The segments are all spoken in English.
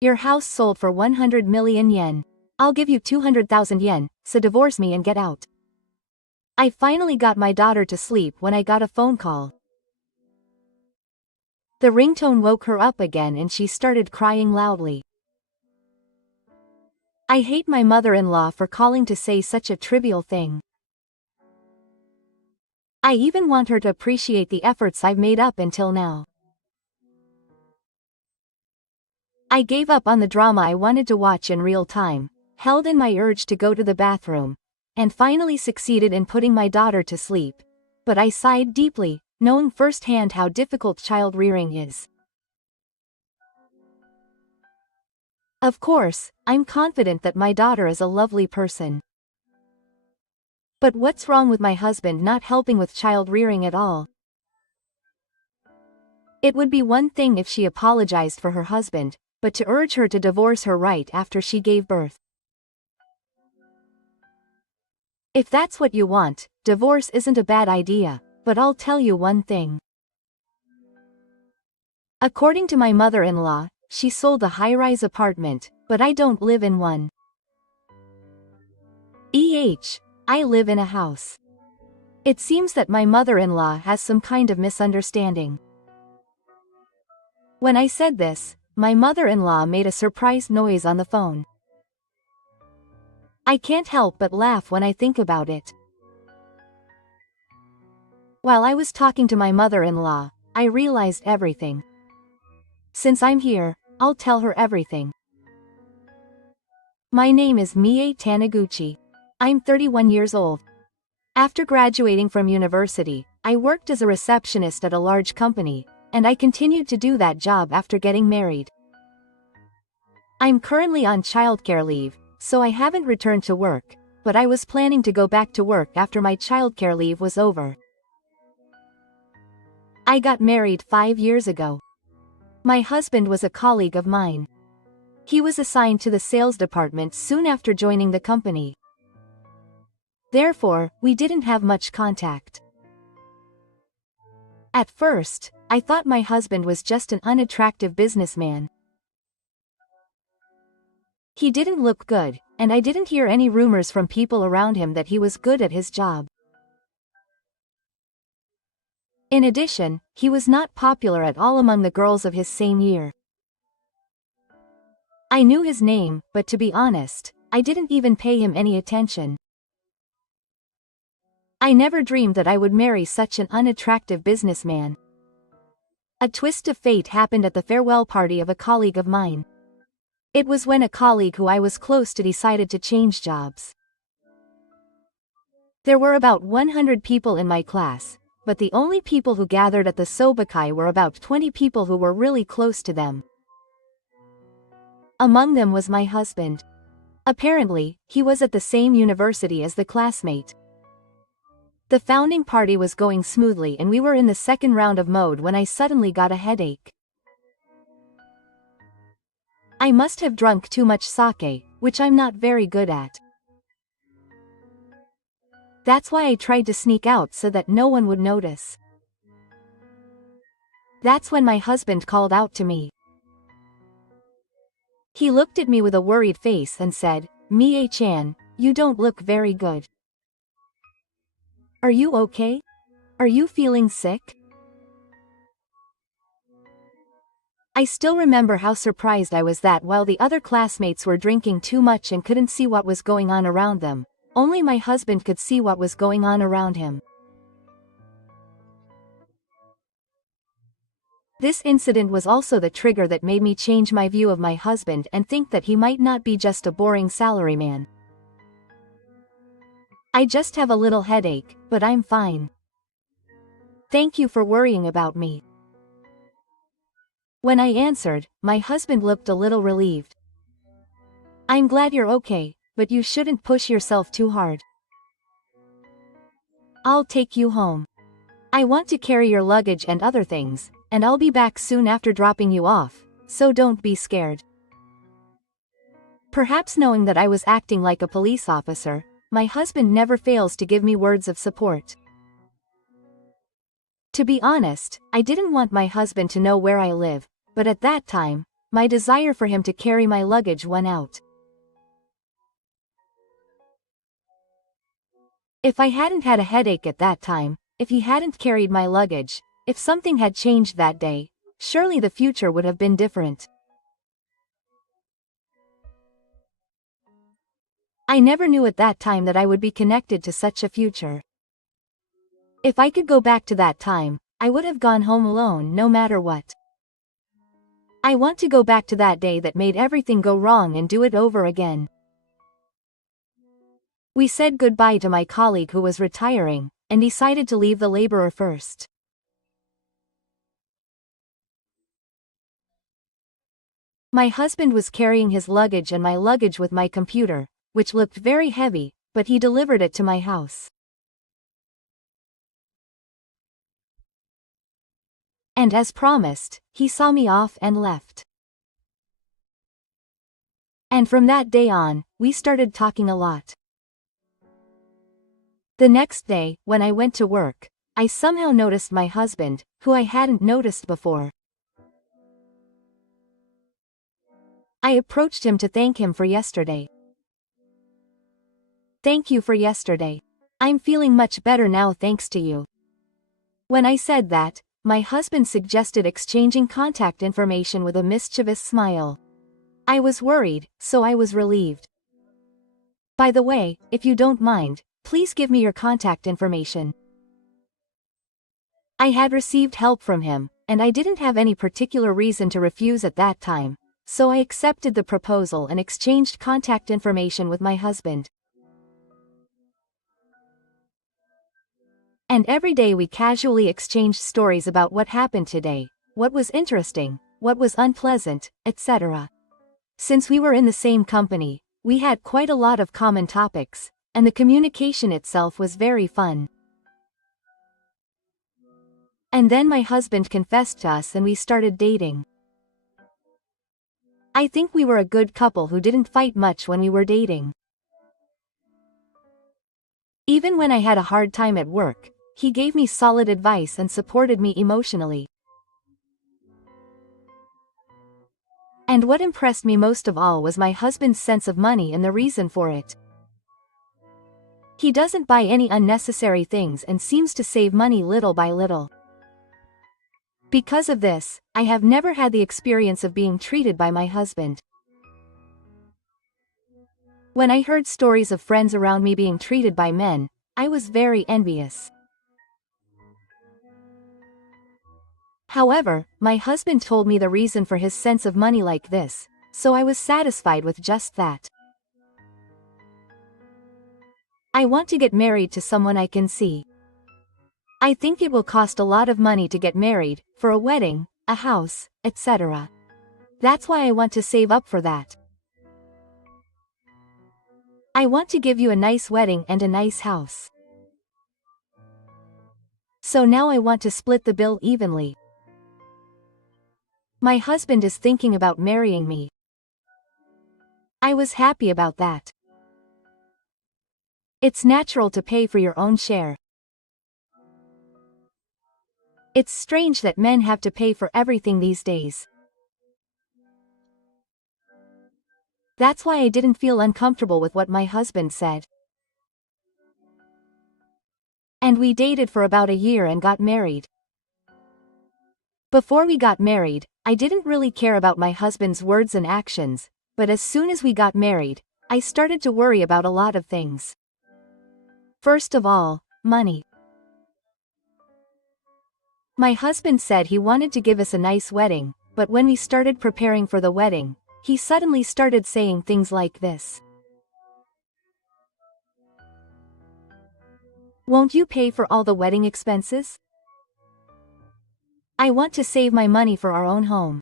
Your house sold for 100 million yen. I'll give you 200,000 yen, so divorce me and get out. I finally got my daughter to sleep when I got a phone call. The ringtone woke her up again and she started crying loudly. I hate my mother-in-law for calling to say such a trivial thing. I even want her to appreciate the efforts I've made up until now. I gave up on the drama I wanted to watch in real time, held in my urge to go to the bathroom, and finally succeeded in putting my daughter to sleep. But I sighed deeply, knowing firsthand how difficult child rearing is. Of course, I'm confident that my daughter is a lovely person. But what's wrong with my husband not helping with child rearing at all? It would be one thing if she apologized for her husband, but to urge her to divorce her right after she gave birth. If that's what you want, divorce isn't a bad idea, but I'll tell you one thing. According to my mother-in-law, she sold a high-rise apartment, but I don't live in one. I live in a house. It seems that my mother-in-law has some kind of misunderstanding. When I said this, my mother-in-law made a surprised noise on the phone. I can't help but laugh when I think about it. While I was talking to my mother-in-law, I realized everything. Since I'm here, I'll tell her everything. My name is Mie Taniguchi. I'm 31 years old. After graduating from university, I worked as a receptionist at a large company, and I continued to do that job after getting married. I'm currently on childcare leave, so I haven't returned to work, but I was planning to go back to work after my childcare leave was over. I got married 5 years ago. My husband was a colleague of mine. He was assigned to the sales department soon after joining the company. Therefore, we didn't have much contact. At first, I thought my husband was just an unattractive businessman. He didn't look good, and I didn't hear any rumors from people around him that he was good at his job. In addition, he was not popular at all among the girls of his same year. I knew his name, but to be honest, I didn't even pay him any attention. I never dreamed that I would marry such an unattractive businessman. A twist of fate happened at the farewell party of a colleague of mine. It was when a colleague who I was close to decided to change jobs. There were about 100 people in my class, but the only people who gathered at the sobakai were about 20 people who were really close to them. Among them was my husband. Apparently, he was at the same university as the classmate. The founding party was going smoothly and we were in the second round of mode when I suddenly got a headache. I must have drunk too much sake, which I'm not very good at. That's why I tried to sneak out so that no one would notice. That's when my husband called out to me. He looked at me with a worried face and said, "Mie-chan, you don't look very good. Are you okay? Are you feeling sick?" I still remember how surprised I was that while the other classmates were drinking too much and couldn't see what was going on around them, only my husband could see what was going on around him. This incident was also the trigger that made me change my view of my husband and think that he might not be just a boring salaryman. I just have a little headache, but I'm fine. Thank you for worrying about me. When I answered, my husband looked a little relieved. I'm glad you're okay, but you shouldn't push yourself too hard. I'll take you home. I want to carry your luggage and other things, and I'll be back soon after dropping you off, so don't be scared. Perhaps knowing that I was acting like a police officer, my husband never fails to give me words of support. To be honest, I didn't want my husband to know where I live, but at that time, my desire for him to carry my luggage won out. If I hadn't had a headache at that time, if he hadn't carried my luggage, if something had changed that day, surely the future would have been different. I never knew at that time that I would be connected to such a future. If I could go back to that time, I would have gone home alone no matter what. I want to go back to that day that made everything go wrong and do it over again. We said goodbye to my colleague who was retiring, and decided to leave the laborer first. My husband was carrying his luggage and my luggage with my computer, which looked very heavy, but he delivered it to my house. And as promised, he saw me off and left. And from that day on, we started talking a lot. The next day, when I went to work, I somehow noticed my husband, who I hadn't noticed before. I approached him to thank him for yesterday. Thank you for yesterday. I'm feeling much better now thanks to you. When I said that, my husband suggested exchanging contact information with a mischievous smile. I was worried, so I was relieved. By the way, if you don't mind, please give me your contact information. I had received help from him, and I didn't have any particular reason to refuse at that time, so I accepted the proposal and exchanged contact information with my husband. And every day we casually exchanged stories about what happened today, what was interesting, what was unpleasant, etc. Since we were in the same company, we had quite a lot of common topics, and the communication itself was very fun. And then my husband confessed to us and we started dating. I think we were a good couple who didn't fight much when we were dating. Even when I had a hard time at work, he gave me solid advice and supported me emotionally. And what impressed me most of all was my husband's sense of money and the reason for it. He doesn't buy any unnecessary things and seems to save money little by little. Because of this, I have never had the experience of being treated by my husband. When I heard stories of friends around me being treated by men, I was very envious. However, my husband told me the reason for his sense of money like this, so I was satisfied with just that. I want to get married to someone I can see. I think it will cost a lot of money to get married, for a wedding, a house, etc. That's why I want to save up for that. I want to give you a nice wedding and a nice house. So now I want to split the bill evenly. My husband is thinking about marrying me. I was happy about that. It's natural to pay for your own share. It's strange that men have to pay for everything these days. That's why I didn't feel uncomfortable with what my husband said. And we dated for about a year and got married. Before we got married, I didn't really care about my husband's words and actions, but as soon as we got married, I started to worry about a lot of things. First of all, money. My husband said he wanted to give us a nice wedding, but when we started preparing for the wedding, he suddenly started saying things like this. Won't you pay for all the wedding expenses? I want to save my money for our own home.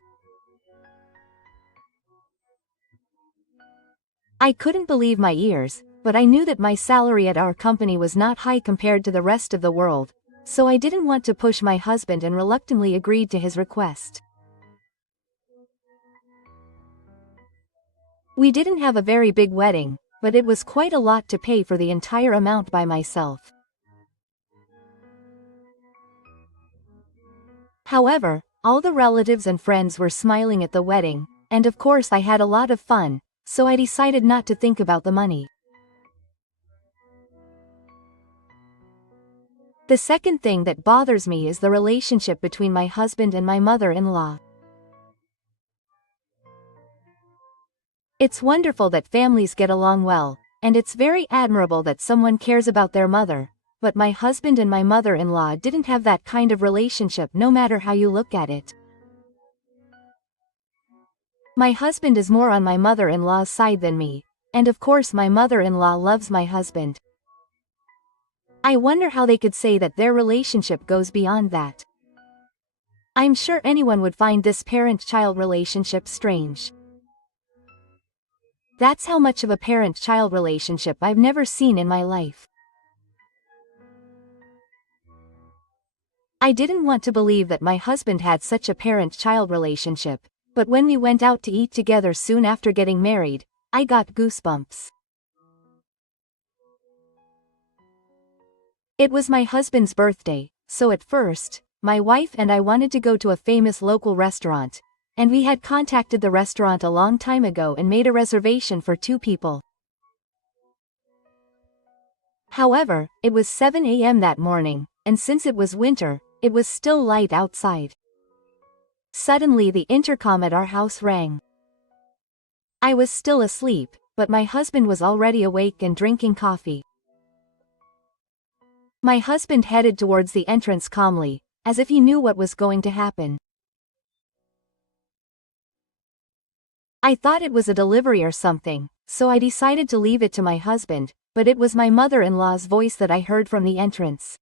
I couldn't believe my ears, but I knew that my salary at our company was not high compared to the rest of the world, so I didn't want to push my husband and reluctantly agreed to his request. We didn't have a very big wedding, but it was quite a lot to pay for the entire amount by myself. However, all the relatives and friends were smiling at the wedding, and of course I had a lot of fun, so I decided not to think about the money. The second thing that bothers me is the relationship between my husband and my mother-in-law. It's wonderful that families get along well, and it's very admirable that someone cares about their mother, but my husband and my mother-in-law didn't have that kind of relationship no matter how you look at it. My husband is more on my mother-in-law's side than me, and of course my mother-in-law loves my husband. I wonder how they could say that their relationship goes beyond that. I'm sure anyone would find this parent-child relationship strange. That's how much of a parent-child relationship I've never seen in my life. I didn't want to believe that my husband had such a parent-child relationship, but when we went out to eat together soon after getting married, I got goosebumps. It was my husband's birthday, so at first, my wife and I wanted to go to a famous local restaurant, and we had contacted the restaurant a long time ago and made a reservation for 2 people. However, it was 7 a.m. that morning, and since it was winter, it was still light outside. Suddenly the intercom at our house rang. I was still asleep, but my husband was already awake and drinking coffee. My husband headed towards the entrance calmly, as if he knew what was going to happen. I thought it was a delivery or something, so I decided to leave it to my husband, but it was my mother-in-law's voice that I heard from the entrance.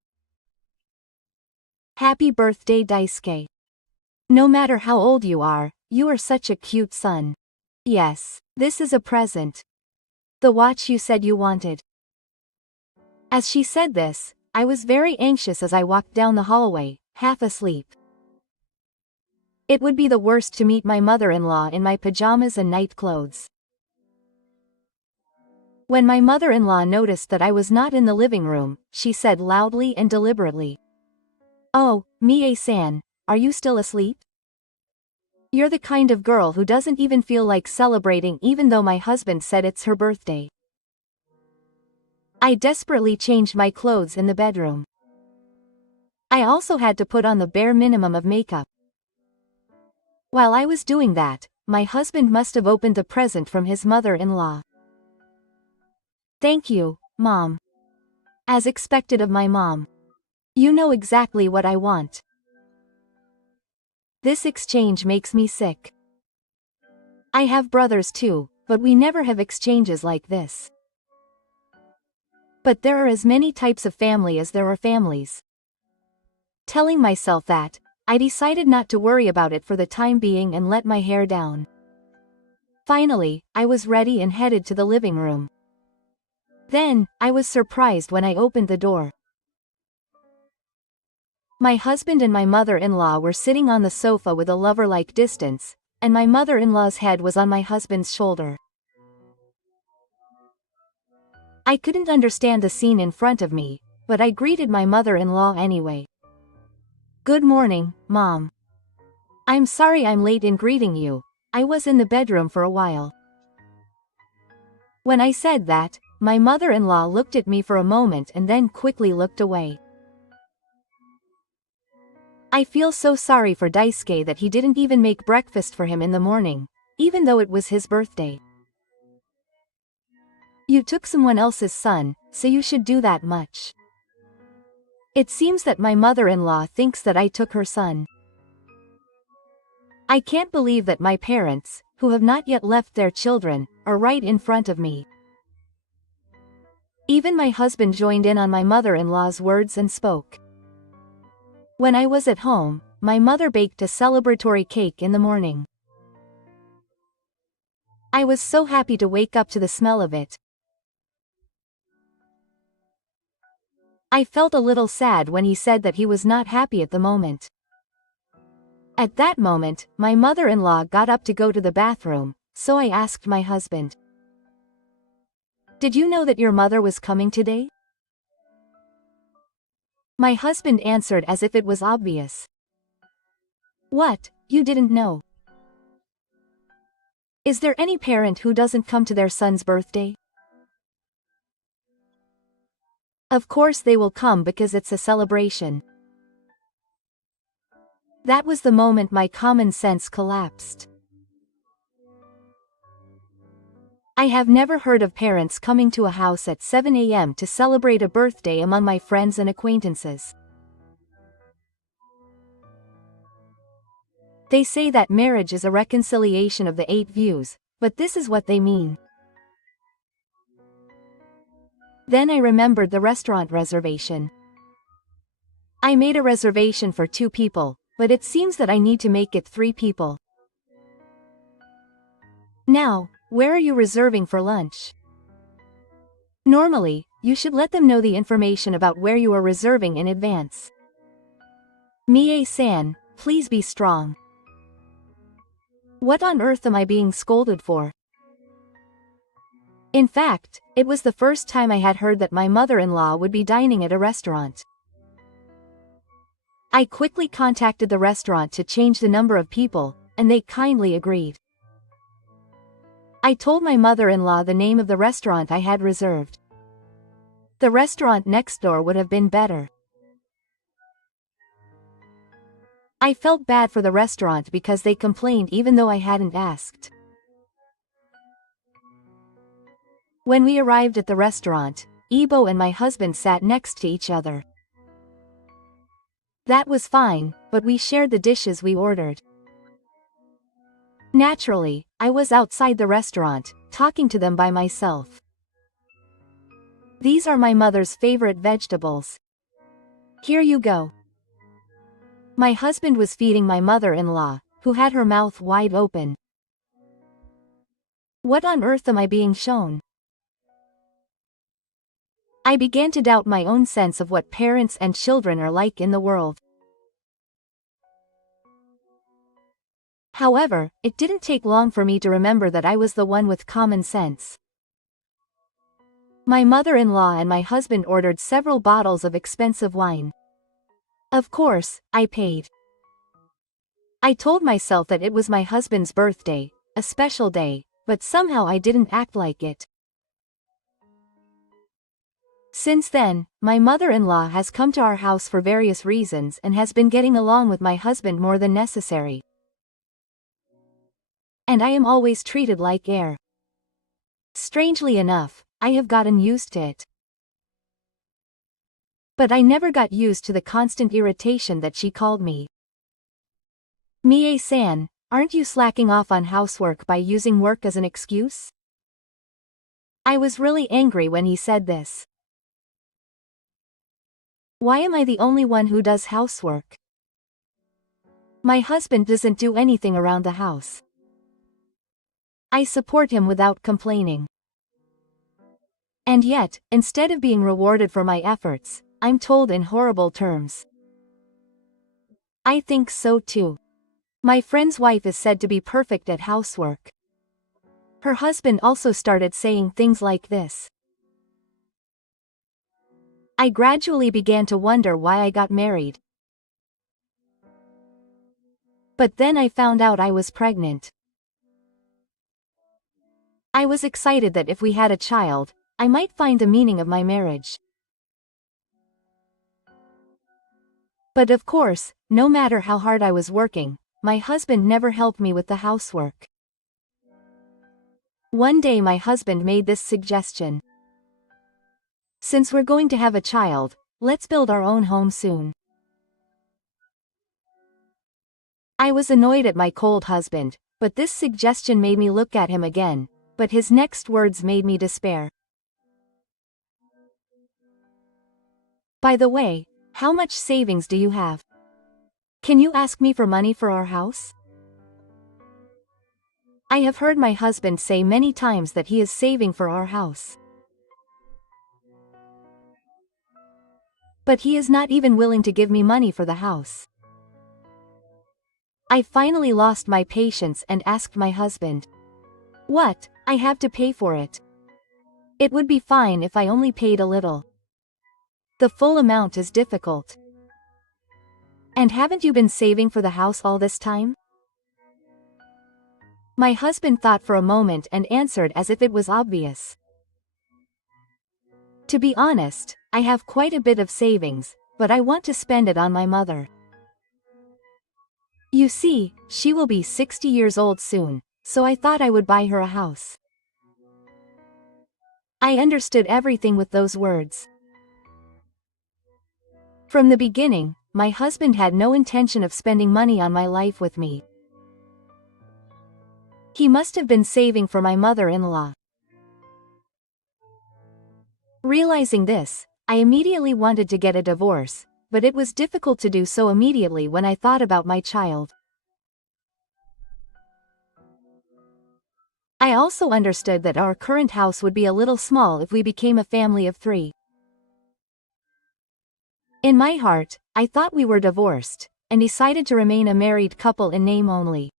Happy birthday, Daisuke. No matter how old you are such a cute son. Yes, this is a present. The watch you said you wanted. As she said this, I was very anxious as I walked down the hallway, half asleep. It would be the worst to meet my mother-in-law in my pajamas and night clothes. When my mother-in-law noticed that I was not in the living room, she said loudly and deliberately, "Oh, Mie-san, are you still asleep? You're the kind of girl who doesn't even feel like celebrating even though my husband said it's her birthday." I desperately changed my clothes in the bedroom. I also had to put on the bare minimum of makeup. While I was doing that, my husband must have opened the present from his mother-in-law. "Thank you, Mom." As expected of my mom. "You know exactly what I want." This exchange makes me sick. I have brothers too, but we never have exchanges like this. But there are as many types of family as there are families. Telling myself that, I decided not to worry about it for the time being and let my hair down. Finally, I was ready and headed to the living room. Then, I was surprised when I opened the door. My husband and my mother-in-law were sitting on the sofa with a lover-like distance, and my mother-in-law's head was on my husband's shoulder. I couldn't understand the scene in front of me, but I greeted my mother-in-law anyway. "Good morning, Mom. I'm sorry I'm late in greeting you, I was in the bedroom for a while." When I said that, my mother-in-law looked at me for a moment and then quickly looked away. I feel so sorry for Daisuke that he didn't even make breakfast for him in the morning, even though it was his birthday. You took someone else's son, so you should do that much. It seems that my mother-in-law thinks that I took her son. I can't believe that my parents, who have not yet left their children, are right in front of me. Even my husband joined in on my mother-in-law's words and spoke. When I was at home, my mother baked a celebratory cake in the morning. I was so happy to wake up to the smell of it. I felt a little sad when he said that he was not happy at the moment. At that moment, my mother-in-law got up to go to the bathroom, so I asked my husband, "Did you know that your mother was coming today?" My husband answered as if it was obvious. "What, you didn't know?" Is there any parent who doesn't come to their son's birthday? Of course they will come because it's a celebration. That was the moment my common sense collapsed. I have never heard of parents coming to a house at 7 a.m. to celebrate a birthday among my friends and acquaintances. They say that marriage is a reconciliation of the 8 views, but this is what they mean. Then I remembered the restaurant reservation. I made a reservation for 2 people, but it seems that I need to make it 3 people. Now, where are you reserving for lunch? Normally, you should let them know the information about where you are reserving in advance. Mie-san, please be strong. What on earth am I being scolded for? In fact, it was the first time I had heard that my mother-in-law would be dining at a restaurant. I quickly contacted the restaurant to change the number of people, and they kindly agreed. I told my mother-in-law the name of the restaurant I had reserved. The restaurant next door would have been better. I felt bad for the restaurant because they complained even though I hadn't asked. When we arrived at the restaurant, Ibo and my husband sat next to each other. That was fine, but we shared the dishes we ordered. Naturally, I was outside the restaurant, talking to them by myself. These are my mother's favorite vegetables. Here you go. My husband was feeding my mother-in-law, who had her mouth wide open. What on earth am I being shown? I began to doubt my own sense of what parents and children are like in the world. However, it didn't take long for me to remember that I was the one with common sense. My mother-in-law and my husband ordered several bottles of expensive wine. Of course, I paid. I told myself that it was my husband's birthday, a special day, but somehow I didn't act like it. Since then, my mother-in-law has come to our house for various reasons and has been getting along with my husband more than necessary. And I am always treated like heir. Strangely enough, I have gotten used to it. But I never got used to the constant irritation that she called me. Mie-san, aren't you slacking off on housework by using work as an excuse? I was really angry when he said this. Why am I the only one who does housework? My husband doesn't do anything around the house. I support him without complaining. And yet, instead of being rewarded for my efforts, I'm told in horrible terms. I think so too. My friend's wife is said to be perfect at housework. Her husband also started saying things like this. I gradually began to wonder why I got married. But then I found out I was pregnant. I was excited that if we had a child, I might find the meaning of my marriage. But of course, no matter how hard I was working, my husband never helped me with the housework. One day my husband made this suggestion. Since we're going to have a child, let's build our own home soon. I was annoyed at my cold husband, but this suggestion made me look at him again, but his next words made me despair. By the way, how much savings do you have? Can you ask me for money for our house? I have heard my husband say many times that he is saving for our house. But he is not even willing to give me money for the house. I finally lost my patience and asked my husband. What? I have to pay for it. It would be fine if I only paid a little. The full amount is difficult. And haven't you been saving for the house all this time? My husband thought for a moment and answered as if it was obvious. To be honest, I have quite a bit of savings, but I want to spend it on my mother. You see, she will be 60 years old soon, so I thought I would buy her a house. I understood everything with those words. From the beginning, my husband had no intention of spending money on my life with me. He must have been saving for my mother-in-law. Realizing this, I immediately wanted to get a divorce, but it was difficult to do so immediately when I thought about my child. I also understood that our current house would be a little small if we became a family of 3. In my heart, I thought we were divorced, and decided to remain a married couple in name only.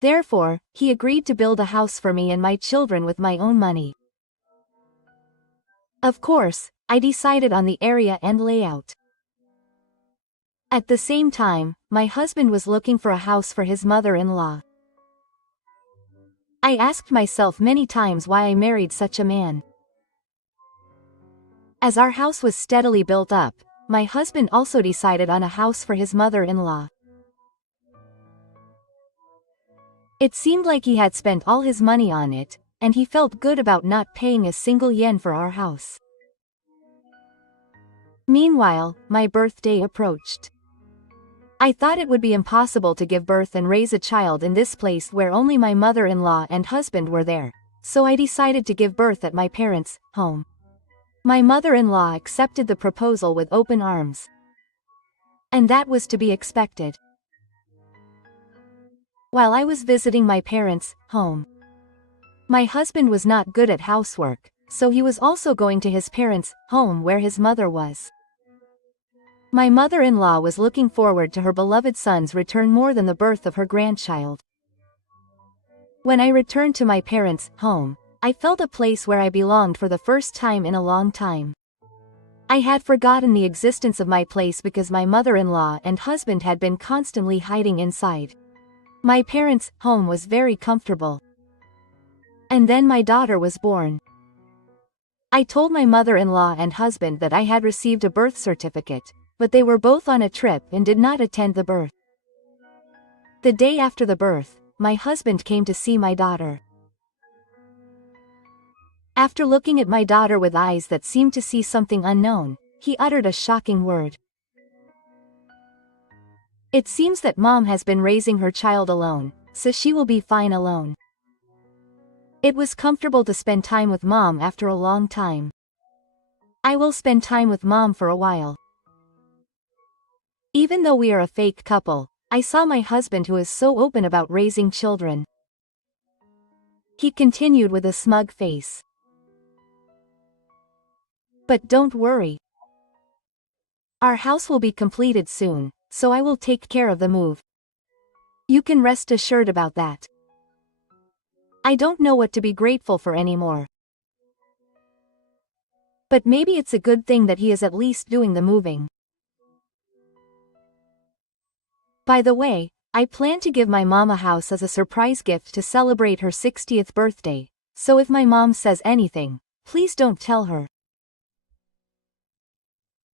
Therefore, he agreed to build a house for me and my children with my own money. Of course, I decided on the area and layout. At the same time, my husband was looking for a house for his mother-in-law. I asked myself many times why I married such a man. As our house was steadily built up, my husband also decided on a house for his mother-in-law. It seemed like he had spent all his money on it, and he felt good about not paying a single yen for our house. Meanwhile, my birthday approached. I thought it would be impossible to give birth and raise a child in this place where only my mother-in-law and husband were there, so I decided to give birth at my parents' home. My mother-in-law accepted the proposal with open arms. And that was to be expected. While I was visiting my parents' home, my husband was not good at housework, so he was also going to his parents' home where his mother was. My mother-in-law was looking forward to her beloved son's return more than the birth of her grandchild. When I returned to my parents' home, I felt a place where I belonged for the first time in a long time. I had forgotten the existence of my place because my mother-in-law and husband had been constantly hiding inside. My parents' home was very comfortable. And then my daughter was born. I told my mother-in-law and husband that I had received a birth certificate, but they were both on a trip and did not attend the birth. The day after the birth, my husband came to see my daughter. After looking at my daughter with eyes that seemed to see something unknown, he uttered a shocking word. It seems that mom has been raising her child alone, so she will be fine alone. It was comfortable to spend time with mom after a long time. I will spend time with mom for a while. Even though we are a fake couple, I saw my husband who is so open about raising children. He continued with a smug face. But don't worry. Our house will be completed soon, so I will take care of the move. You can rest assured about that. I don't know what to be grateful for anymore. But maybe it's a good thing that he is at least doing the moving. By the way, I plan to give my mom a house as a surprise gift to celebrate her 60th birthday, so if my mom says anything, please don't tell her.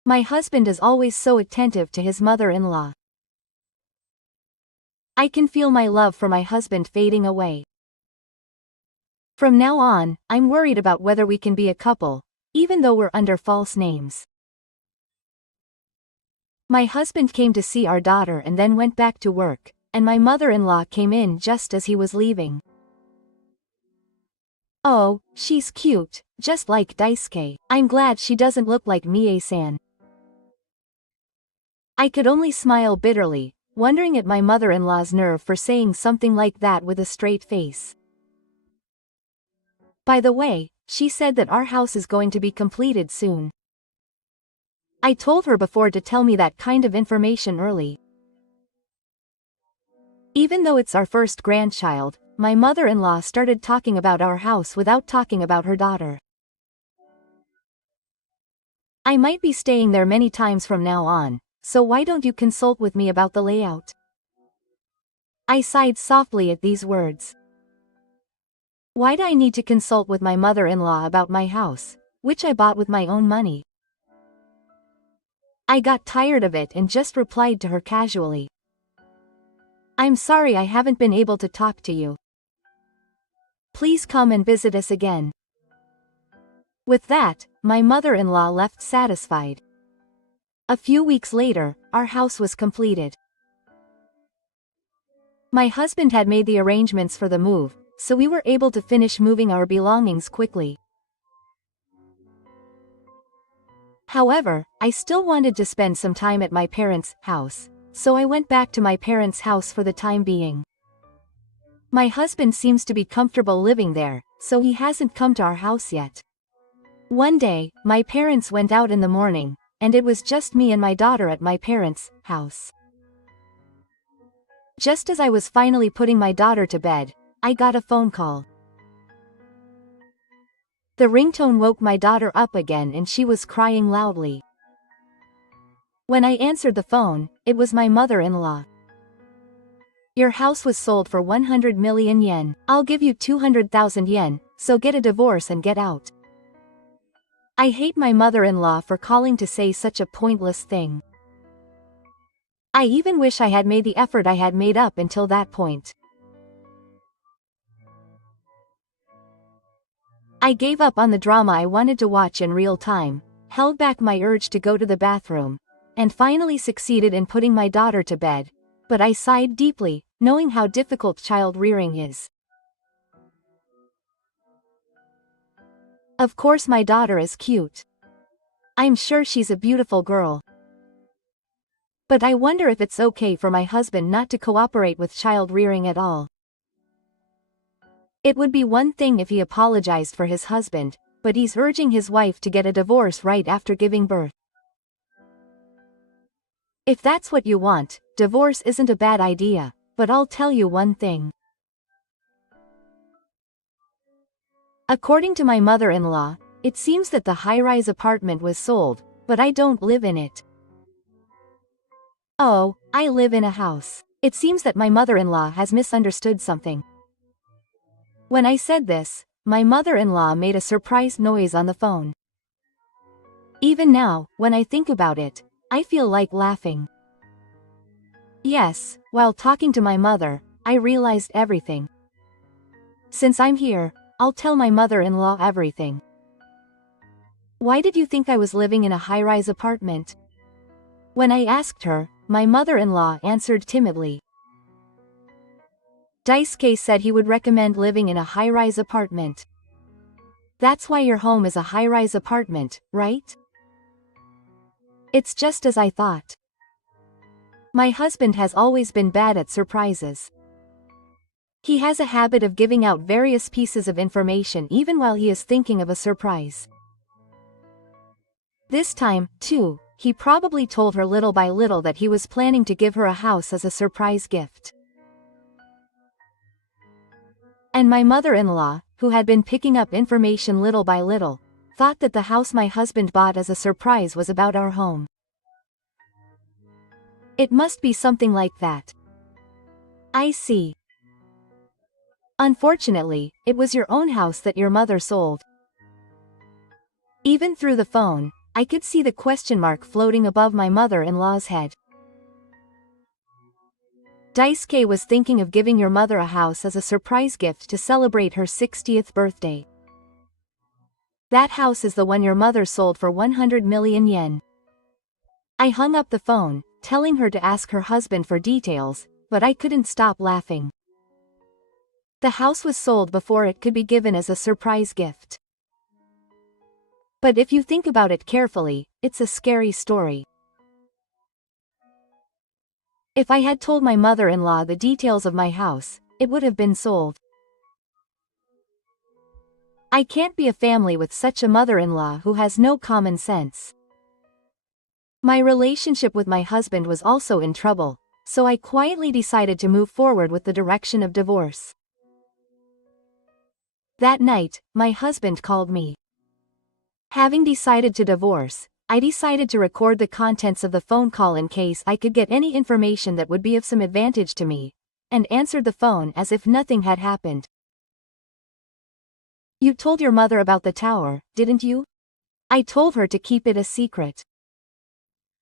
My husband is always so attentive to his mother-in-law. I can feel my love for my husband fading away. From now on, I'm worried about whether we can be a couple, even though we're under false names. My husband came to see our daughter and then went back to work, and my mother-in-law came in just as he was leaving. Oh, she's cute, just like Daisuke. I'm glad she doesn't look like Mie-san. I could only smile bitterly, wondering at my mother-in-law's nerve for saying something like that with a straight face. By the way, she said that our house is going to be completed soon. I told her before to tell me that kind of information early. Even though it's our first grandchild, my mother-in-law started talking about our house without talking about her daughter. I might be staying there many times from now on, so why don't you consult with me about the layout? I sighed softly at these words. Why'd I need to consult with my mother-in-law about my house, which I bought with my own money? I got tired of it and just replied to her casually. I'm sorry I haven't been able to talk to you. Please come and visit us again. With that, my mother-in-law left satisfied. A few weeks later, our house was completed. My husband had made the arrangements for the move, so we were able to finish moving our belongings quickly. However, I still wanted to spend some time at my parents' house, so I went back to my parents' house for the time being. My husband seems to be comfortable living there, so he hasn't come to our house yet. One day, my parents went out in the morning, and it was just me and my daughter at my parents' house. Just as I was finally putting my daughter to bed, I got a phone call. The ringtone woke my daughter up again and she was crying loudly. When I answered the phone, it was my mother-in-law. Your house was sold for 100 million yen. I'll give you 200,000 yen, so get a divorce and get out. I hate my mother-in-law for calling to say such a pointless thing. I even wish I had made the effort I had made up until that point. I gave up on the drama I wanted to watch in real time, held back my urge to go to the bathroom, and finally succeeded in putting my daughter to bed, but I sighed deeply, knowing how difficult child rearing is. Of course my daughter is cute. I'm sure she's a beautiful girl. But I wonder if it's okay for my husband not to cooperate with child rearing at all. It would be one thing if he apologized for his husband, but he's urging his wife to get a divorce right after giving birth. If that's what you want, divorce isn't a bad idea, but I'll tell you one thing. According to my mother-in-law, it seems that the high-rise apartment was sold, but I don't live in it. Oh, I live in a house. It seems that my mother-in-law has misunderstood something. When I said this, my mother-in-law made a surprised noise on the phone. Even now, when I think about it, I feel like laughing. Yes, while talking to my mother, I realized everything. Since I'm here, I'll tell my mother-in-law everything. Why did you think I was living in a high-rise apartment? When I asked her, my mother-in-law answered timidly. Daisuke said he would recommend living in a high-rise apartment. That's why your home is a high-rise apartment, right? It's just as I thought. My husband has always been bad at surprises. He has a habit of giving out various pieces of information even while he is thinking of a surprise. This time, too, he probably told her little by little that he was planning to give her a house as a surprise gift. And my mother-in-law, who had been picking up information little by little, thought that the house my husband bought as a surprise was about our home. It must be something like that. I see. Unfortunately, it was your own house that your mother sold. Even through the phone, I could see the question mark floating above my mother-in-law's head. Daisuke was thinking of giving your mother a house as a surprise gift to celebrate her 60th birthday. That house is the one your mother sold for 100 million yen. I hung up the phone, telling her to ask her husband for details, but I couldn't stop laughing. The house was sold before it could be given as a surprise gift. But if you think about it carefully, it's a scary story. If I had told my mother-in-law the details of my house, it would have been sold. I can't be a family with such a mother-in-law who has no common sense. My relationship with my husband was also in trouble, so I quietly decided to move forward with the direction of divorce. That night, my husband called me. Having decided to divorce, I decided to record the contents of the phone call in case I could get any information that would be of some advantage to me, and answered the phone as if nothing had happened. You told your mother about the tower, didn't you? I told her to keep it a secret.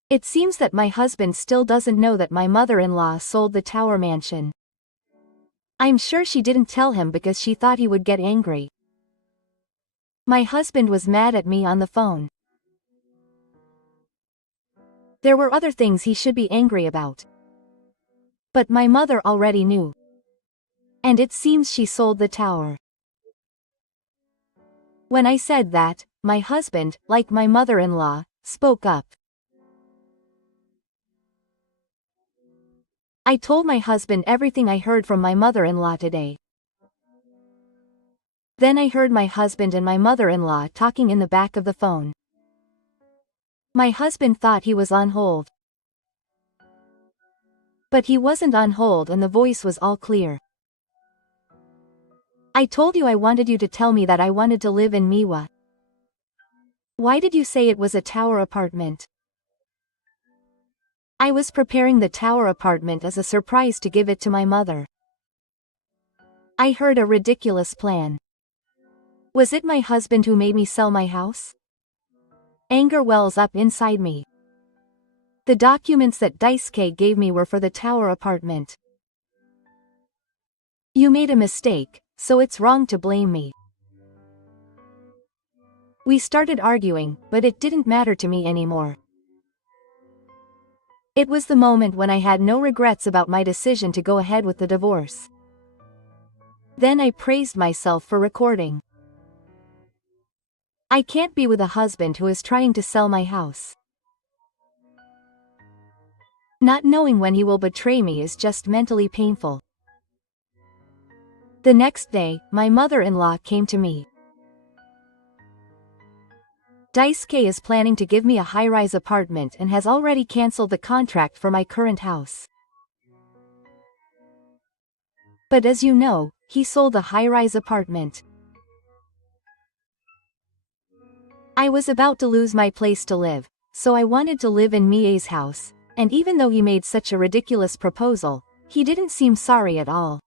It seems that my husband still doesn't know that my mother-in-law sold the tower mansion. I'm sure she didn't tell him because she thought he would get angry. My husband was mad at me on the phone. There were other things he should be angry about. But my mother already knew. And it seems she sold the tower. When I said that, my husband, like my mother-in-law, spoke up. I told my husband everything I heard from my mother-in-law today. Then I heard my husband and my mother-in-law talking in the back of the phone. My husband thought he was on hold. But he wasn't on hold and the voice was all clear. I told you I wanted you to tell me that I wanted to live in Miwa. Why did you say it was a tower apartment? I was preparing the tower apartment as a surprise to give it to my mother. I heard a ridiculous plan. Was it my husband who made me sell my house? Anger wells up inside me. The documents that Daisuke gave me were for the tower apartment. You made a mistake, so it's wrong to blame me. We started arguing, but it didn't matter to me anymore. It was the moment when I had no regrets about my decision to go ahead with the divorce. Then I praised myself for recording. I can't be with a husband who is trying to sell my house. Not knowing when he will betray me is just mentally painful. The next day, my mother-in-law came to me. Daisuke is planning to give me a high-rise apartment and has already cancelled the contract for my current house. But as you know, he sold the high-rise apartment. I was about to lose my place to live, so I wanted to live in Mie's house, and even though he made such a ridiculous proposal, he didn't seem sorry at all.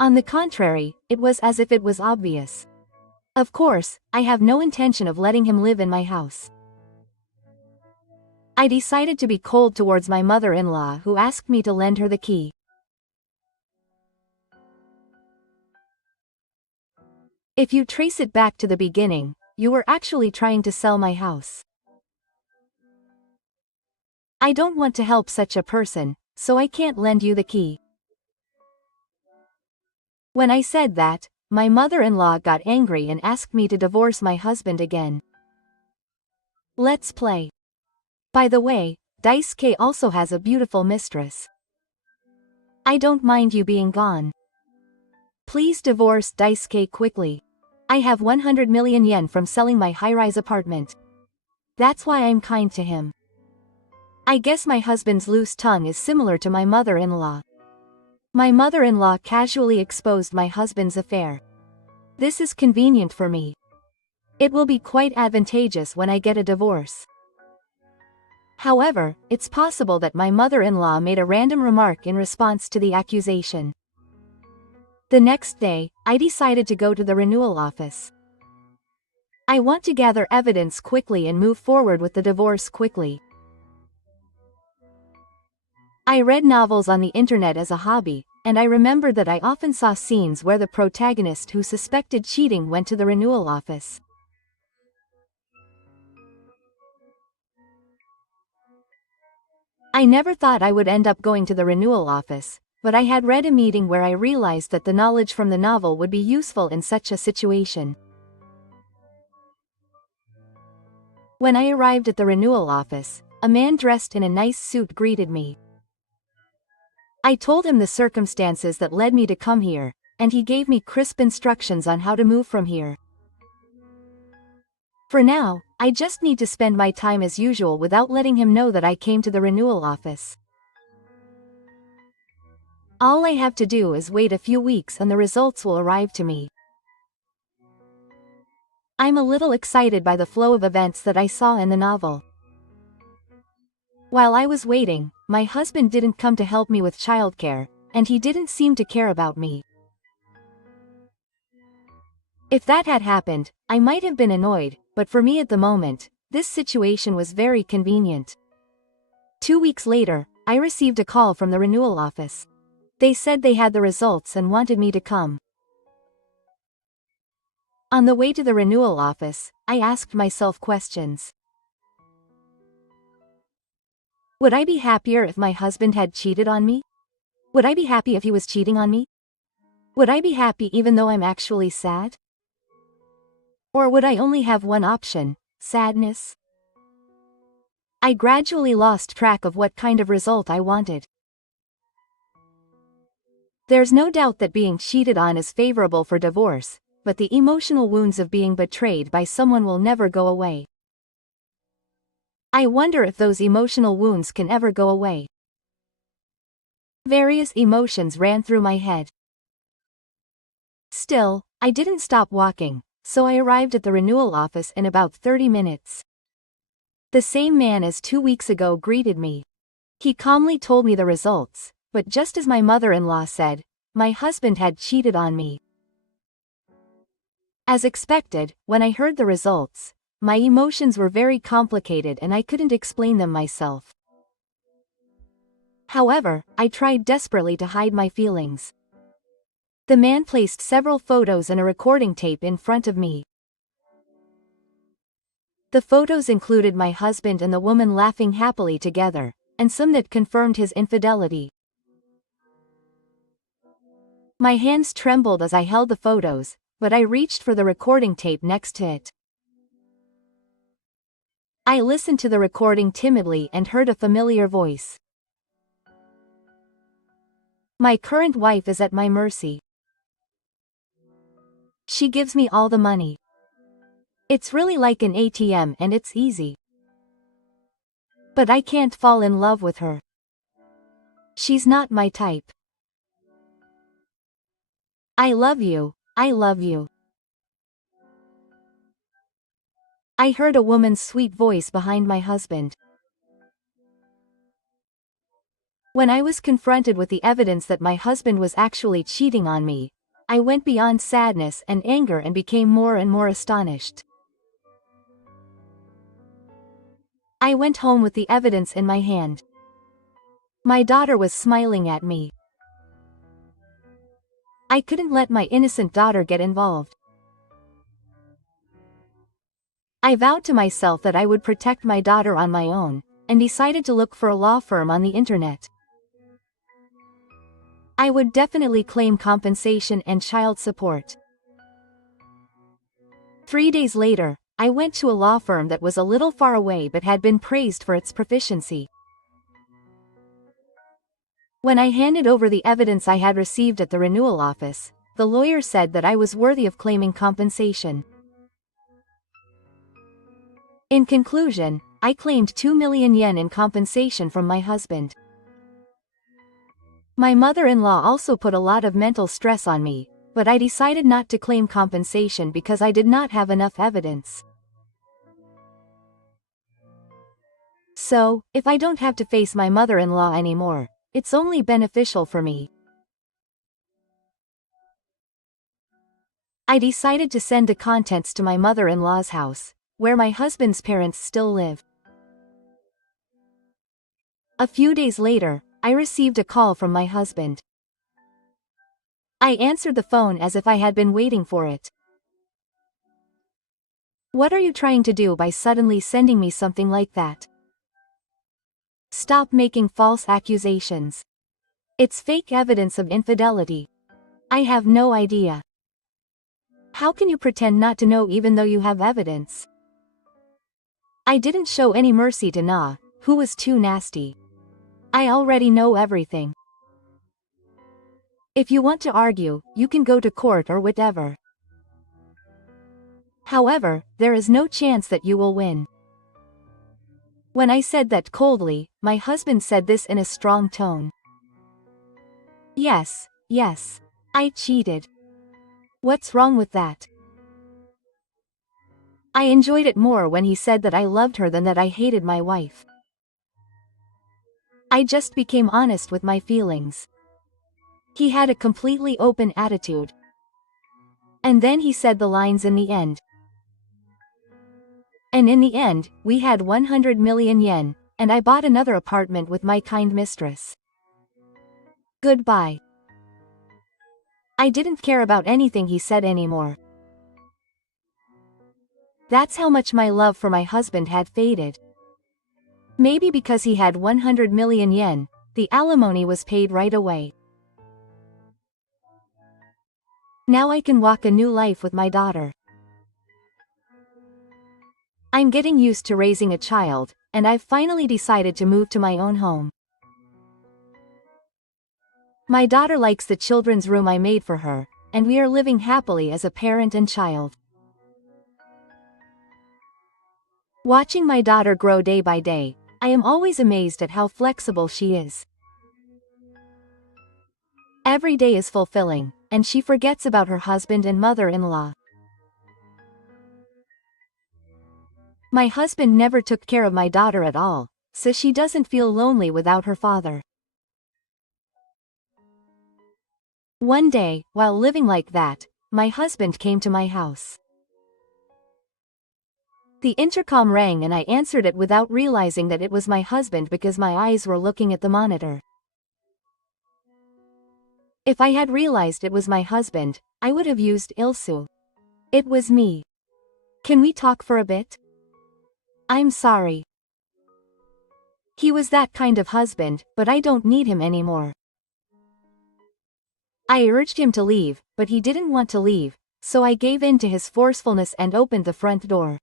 On the contrary, it was as if it was obvious. Of course, I have no intention of letting him live in my house. I decided to be cold towards my mother-in-law who asked me to lend her the key. If you trace it back to the beginning, you were actually trying to sell my house. I don't want to help such a person, so I can't lend you the key. When I said that, my mother-in-law got angry and asked me to divorce my husband again. Let's play. By the way, Daisuke also has a beautiful mistress. I don't mind you being gone. Please divorce Daisuke quickly. I have 100 million yen from selling my high-rise apartment. That's why I'm kind to him. I guess my husband's loose tongue is similar to my mother-in-law. My mother-in-law casually exposed my husband's affair. This is convenient for me. It will be quite advantageous when I get a divorce. However, it's possible that my mother-in-law made a random remark in response to the accusation. The next day, I decided to go to the renewal office. I want to gather evidence quickly and move forward with the divorce quickly. I read novels on the internet as a hobby, and I remembered that I often saw scenes where the protagonist who suspected cheating went to the renewal office. I never thought I would end up going to the renewal office, but I had read a meeting where I realized that the knowledge from the novel would be useful in such a situation. When I arrived at the renewal office, a man dressed in a nice suit greeted me. I told him the circumstances that led me to come here, and he gave me crisp instructions on how to move from here. For now, I just need to spend my time as usual without letting him know that I came to the renewal office. All I have to do is wait a few weeks and the results will arrive to me. I'm a little excited by the flow of events that I saw in the novel. While I was waiting, my husband didn't come to help me with childcare, and he didn't seem to care about me. If that had happened, I might have been annoyed, but for me at the moment, this situation was very convenient. 2 weeks later, I received a call from the renewal office. They said they had the results and wanted me to come. On the way to the renewal office, I asked myself questions. Would I be happier if my husband had cheated on me? Would I be happy if he was cheating on me? Would I be happy even though I'm actually sad? Or would I only have one option, sadness? I gradually lost track of what kind of result I wanted. There's no doubt that being cheated on is favorable for divorce, but the emotional wounds of being betrayed by someone will never go away. I wonder if those emotional wounds can ever go away. Various emotions ran through my head. Still, I didn't stop walking, so I arrived at the renewal office in about 30 minutes. The same man as 2 weeks ago greeted me. He calmly told me the results, but just as my mother-in-law said, my husband had cheated on me. As expected, when I heard the results, my emotions were very complicated and I couldn't explain them myself. However, I tried desperately to hide my feelings. The man placed several photos and a recording tape in front of me. The photos included my husband and the woman laughing happily together, and some that confirmed his infidelity. My hands trembled as I held the photos, but I reached for the recording tape next to it. I listened to the recording timidly and heard a familiar voice. My current wife is at my mercy. She gives me all the money. It's really like an ATM and it's easy. But I can't fall in love with her. She's not my type. I love you, I love you. I heard a woman's sweet voice behind my husband. When I was confronted with the evidence that my husband was actually cheating on me, I went beyond sadness and anger and became more and more astonished. I went home with the evidence in my hand. My daughter was smiling at me. I couldn't let my innocent daughter get involved. I vowed to myself that I would protect my daughter on my own, and decided to look for a law firm on the internet. I would definitely claim compensation and child support. 3 days later, I went to a law firm that was a little far away but had been praised for its proficiency. When I handed over the evidence I had received at the renewal office, the lawyer said that I was worthy of claiming compensation. In conclusion, I claimed 2 million yen in compensation from my husband. My mother-in-law also put a lot of mental stress on me, but I decided not to claim compensation because I did not have enough evidence. So, if I don't have to face my mother-in-law anymore, it's only beneficial for me. I decided to send the contents to my mother-in-law's house, where my husband's parents still live. A few days later, I received a call from my husband. I answered the phone as if I had been waiting for it. What are you trying to do by suddenly sending me something like that? Stop making false accusations. It's fake evidence of infidelity. I have no idea. How can you pretend not to know even though you have evidence? I didn't show any mercy to Na, who was too nasty. I already know everything. If you want to argue, you can go to court or whatever. However, there is no chance that you will win. When I said that coldly, my husband said this in a strong tone. Yes, yes. I cheated. What's wrong with that? I enjoyed it more when he said that I loved her than that I hated my wife. I just became honest with my feelings. He had a completely open attitude. And then he said the lines in the end. And in the end, we had 100 million yen, and I bought another apartment with my kind mistress. Goodbye. I didn't care about anything he said anymore. That's how much my love for my husband had faded. Maybe because he had 100 million yen, the alimony was paid right away. Now I can walk a new life with my daughter. I'm getting used to raising a child, and I've finally decided to move to my own home. My daughter likes the children's room I made for her, and we are living happily as a parent and child. Watching my daughter grow day by day, I am always amazed at how flexible she is. Every day is fulfilling, and she forgets about her husband and mother-in-law. My husband never took care of my daughter at all, so she doesn't feel lonely without her father. One day, while living like that, my husband came to my house. The intercom rang and I answered it without realizing that it was my husband because my eyes were looking at the monitor. If I had realized it was my husband, I would have used ilsu. It was me. Can we talk for a bit? I'm sorry. He was that kind of husband, but I don't need him anymore. I urged him to leave, but he didn't want to leave, so I gave in to his forcefulness and opened the front door.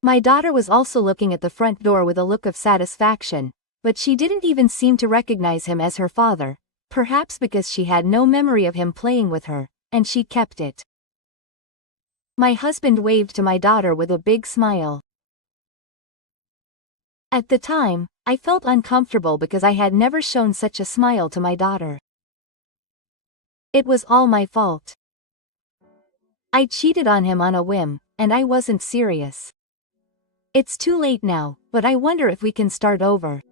My daughter was also looking at the front door with a look of satisfaction, but she didn't even seem to recognize him as her father, perhaps because she had no memory of him playing with her, and she kept it. My husband waved to my daughter with a big smile. At the time, I felt uncomfortable because I had never shown such a smile to my daughter. It was all my fault. I cheated on him on a whim, and I wasn't serious. It's too late now, but I wonder if we can start over.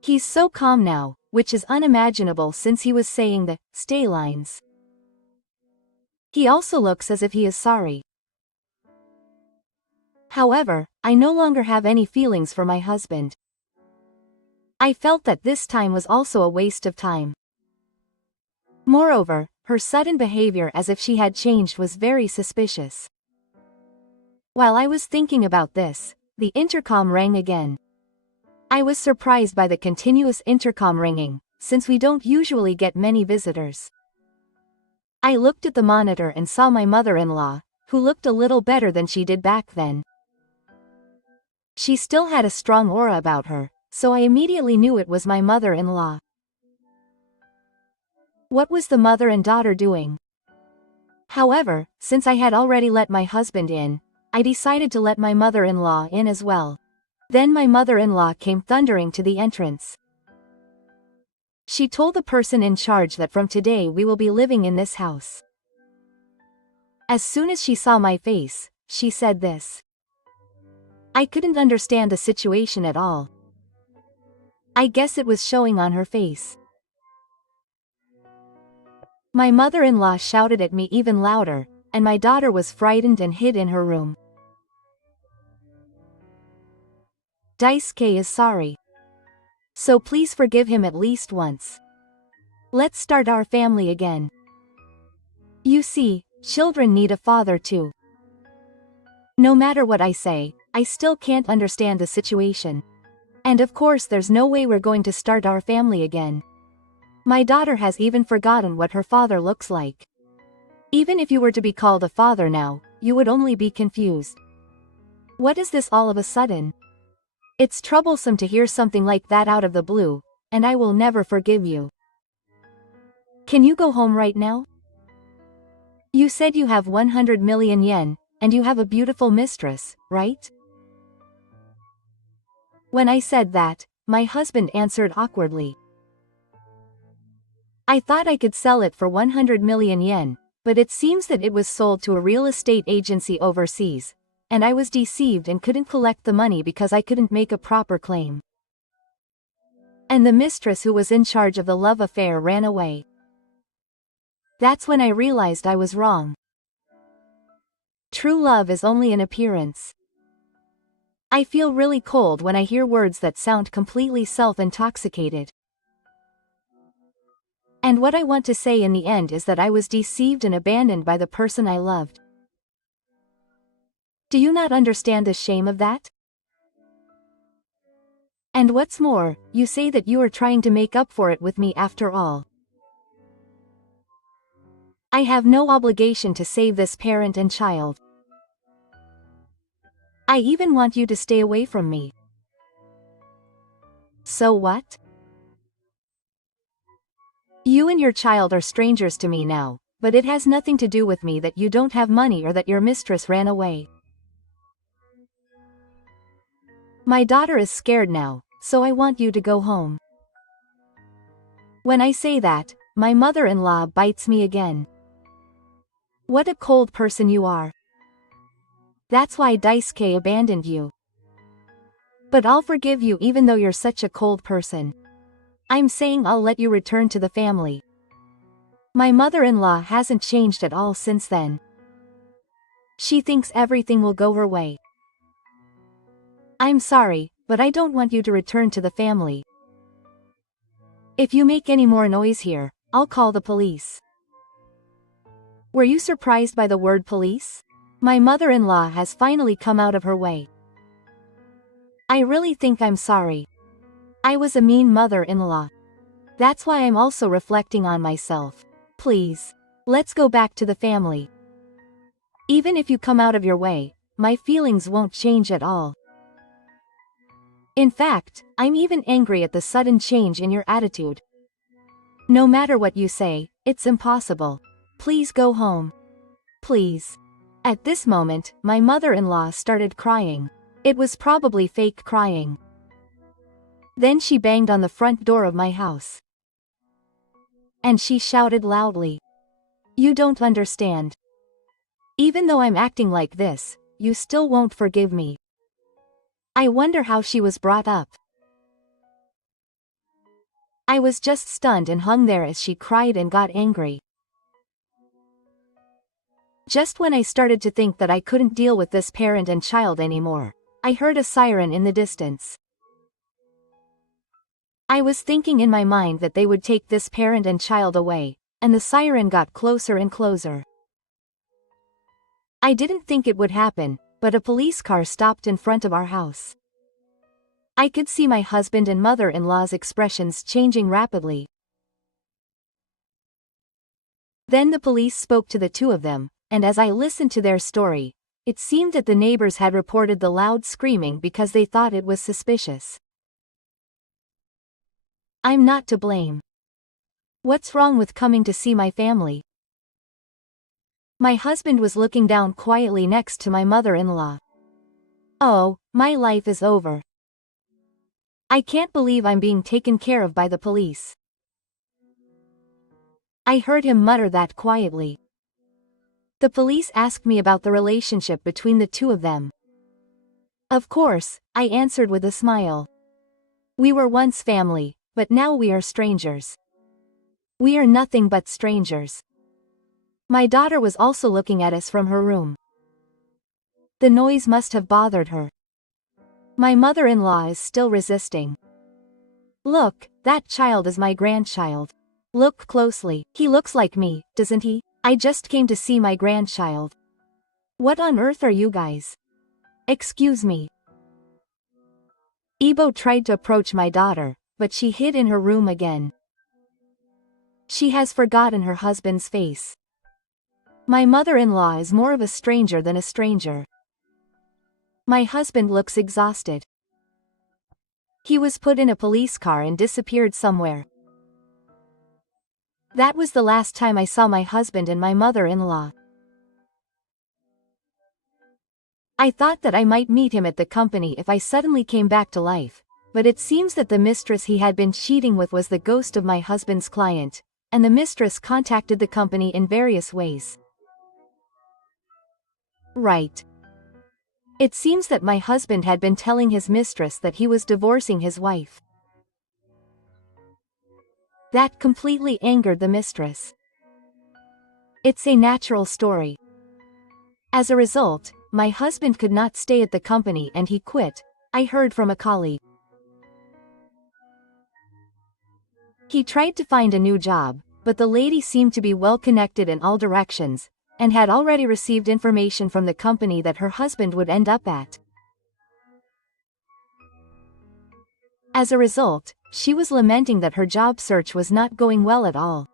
He's so calm now, which is unimaginable since he was saying the stay lines. He also looks as if he is sorry. However, I no longer have any feelings for my husband. I felt that this time was also a waste of time. Moreover, her sudden behavior as if she had changed was very suspicious. While I was thinking about this, the intercom rang again. I was surprised by the continuous intercom ringing, since we don't usually get many visitors. I looked at the monitor and saw my mother-in-law, who looked a little better than she did back then. She still had a strong aura about her, so I immediately knew it was my mother-in-law. What was the mother and daughter doing? However, since I had already let my husband in, I decided to let my mother-in-law in as well. Then my mother-in-law came thundering to the entrance. She told the person in charge that from today we will be living in this house. As soon as she saw my face, she said this. I couldn't understand the situation at all. I guess it was showing on her face. My mother-in-law shouted at me even louder, and my daughter was frightened and hid in her room. Daisuke is sorry. So please forgive him at least once. Let's start our family again. You see, children need a father too. No matter what I say, I still can't understand the situation. And of course there's no way we're going to start our family again. My daughter has even forgotten what her father looks like. Even if you were to be called a father now, you would only be confused. What is this all of a sudden? It's troublesome to hear something like that out of the blue, and I will never forgive you. Can you go home right now? You said you have 100 million yen, and you have a beautiful mistress, right? When I said that, my husband answered awkwardly. I thought I could sell it for 100 million yen, but it seems that it was sold to a real estate agency overseas, and I was deceived and couldn't collect the money because I couldn't make a proper claim. And the mistress who was in charge of the love affair ran away. That's when I realized I was wrong. True love is only an appearance. I feel really cold when I hear words that sound completely self-intoxicated. And what I want to say in the end is that I was deceived and abandoned by the person I loved. Do you not understand the shame of that? And what's more, you say that you are trying to make up for it with me after all. I have no obligation to save this parent and child. I even want you to stay away from me. So what? You and your child are strangers to me now, but it has nothing to do with me that you don't have money or that your mistress ran away. My daughter is scared now, so I want you to go home. When I say that, my mother-in-law bites me again. What a cold person you are. That's why Daisuke abandoned you. But I'll forgive you even though you're such a cold person. I'm saying I'll let you return to the family. My mother-in-law hasn't changed at all since then. She thinks everything will go her way. I'm sorry, but I don't want you to return to the family. If you make any more noise here, I'll call the police. Were you surprised by the word police? My mother-in-law has finally come out of her way. I really think I'm sorry. I was a mean mother-in-law. That's why I'm also reflecting on myself. Please, let's go back to the family. Even if you come out of your way, my feelings won't change at all. In fact, I'm even angry at the sudden change in your attitude. No matter what you say, it's impossible. Please go home. Please. At this moment, my mother-in-law started crying. It was probably fake crying. Then she banged on the front door of my house. And she shouted loudly. You don't understand. Even though I'm acting like this, you still won't forgive me. I wonder how she was brought up. I was just stunned and hung there as she cried and got angry. Just when I started to think that I couldn't deal with this parent and child anymore, I heard a siren in the distance. I was thinking in my mind that they would take this parent and child away, and the siren got closer and closer. I didn't think it would happen, but a police car stopped in front of our house. I could see my husband and mother-in-law's expressions changing rapidly. Then the police spoke to the two of them, and as I listened to their story, it seemed that the neighbors had reported the loud screaming because they thought it was suspicious. I'm not to blame. What's wrong with coming to see my family? My husband was looking down quietly next to my mother-in-law. Oh, my life is over. I can't believe I'm being taken care of by the police. I heard him mutter that quietly. The police asked me about the relationship between the two of them. Of course, I answered with a smile. We were once family, but now we are strangers. We are nothing but strangers. My daughter was also looking at us from her room. The noise must have bothered her. My mother-in-law is still resisting. Look, that child is my grandchild. Look closely. He looks like me, doesn't he? I just came to see my grandchild. What on earth are you guys? Excuse me. Ibo tried to approach my daughter, but she hid in her room again. She has forgotten her husband's face. My mother-in-law is more of a stranger than a stranger. My husband looks exhausted. He was put in a police car and disappeared somewhere. That was the last time I saw my husband and my mother-in-law. I thought that I might meet him at the company if I suddenly came back to life, but it seems that the mistress he had been cheating with was the ghost of my husband's client, and the mistress contacted the company in various ways. Right. It seems that my husband had been telling his mistress that he was divorcing his wife. That completely angered the mistress. It's a natural story. As a result, my husband could not stay at the company and he quit, I heard from a colleague. He tried to find a new job, but the lady seemed to be well connected in all directions, and had already received information from the company that her husband would end up at. As a result, she was lamenting that her job search was not going well at all.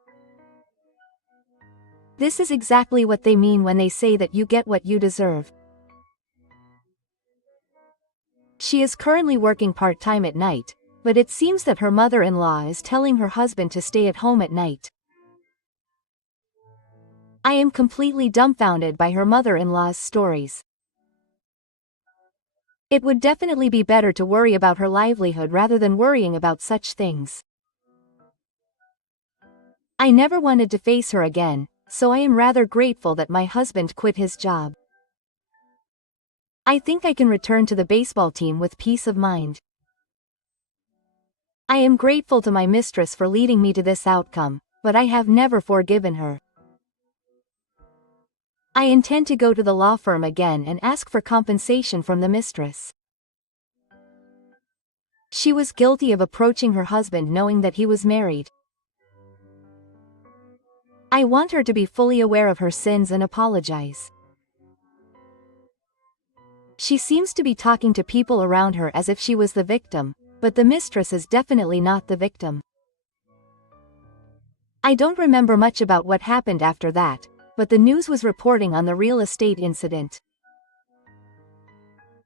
This is exactly what they mean when they say that you get what you deserve. She is currently working part-time at night, but it seems that her mother-in-law is telling her husband to stay at home at night. I am completely dumbfounded by her mother-in-law's stories. It would definitely be better to worry about her livelihood rather than worrying about such things. I never wanted to face her again, so I am rather grateful that my husband quit his job. I think I can return to the baseball team with peace of mind. I am grateful to my mistress for leading me to this outcome, but I have never forgiven her. I intend to go to the law firm again and ask for compensation from the mistress. She was guilty of approaching her husband knowing that he was married. I want her to be fully aware of her sins and apologize. She seems to be talking to people around her as if she was the victim, but the mistress is definitely not the victim. I don't remember much about what happened after that, but the news was reporting on the real estate incident.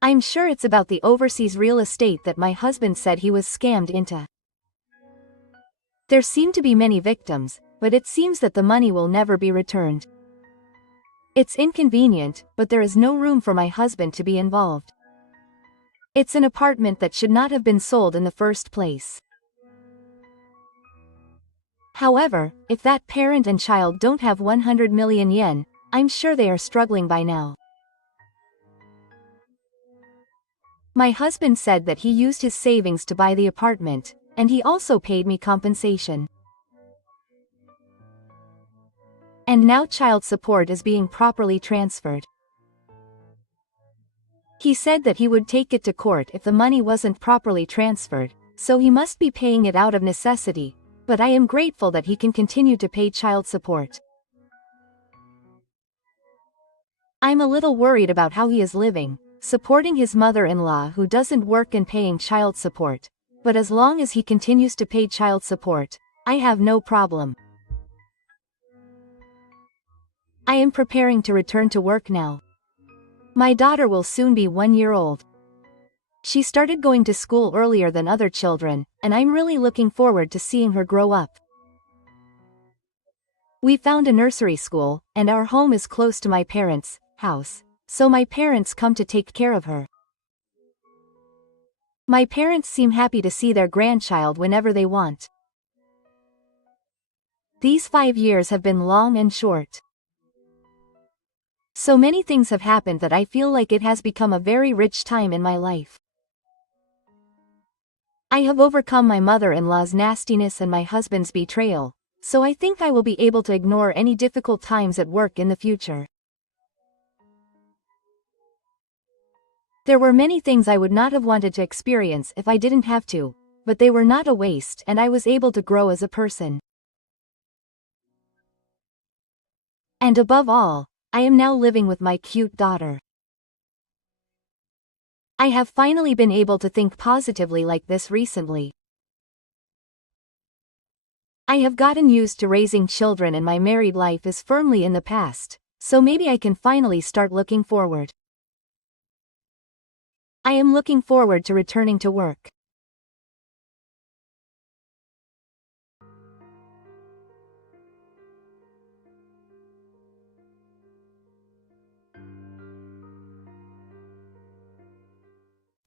I'm sure it's about the overseas real estate that my husband said he was scammed into. There seem to be many victims, but it seems that the money will never be returned. It's inconvenient, but there is no room for my husband to be involved. It's an apartment that should not have been sold in the first place. However, if that parent and child don't have 100 million yen, I'm sure they are struggling by now. My husband said that he used his savings to buy the apartment, and he also paid me compensation. And now child support is being properly transferred. He said that he would take it to court if the money wasn't properly transferred, so he must be paying it out of necessity, but I am grateful that he can continue to pay child support. I'm a little worried about how he is living, supporting his mother-in-law who doesn't work and paying child support, but as long as he continues to pay child support, I have no problem. I am preparing to return to work now. My daughter will soon be 1 year old. She started going to school earlier than other children, and I'm really looking forward to seeing her grow up. We found a nursery school, and our home is close to my parents' house, so my parents come to take care of her. My parents seem happy to see their grandchild whenever they want. These 5 years have been long and short. So many things have happened that I feel like it has become a very rich time in my life. I have overcome my mother-in-law's nastiness and my husband's betrayal, so I think I will be able to ignore any difficult times at work in the future. There were many things I would not have wanted to experience if I didn't have to, but they were not a waste and I was able to grow as a person. And above all, I am now living with my cute daughter. I have finally been able to think positively like this recently. I have gotten used to raising children and my married life is firmly in the past, so maybe I can finally start looking forward. I am looking forward to returning to work.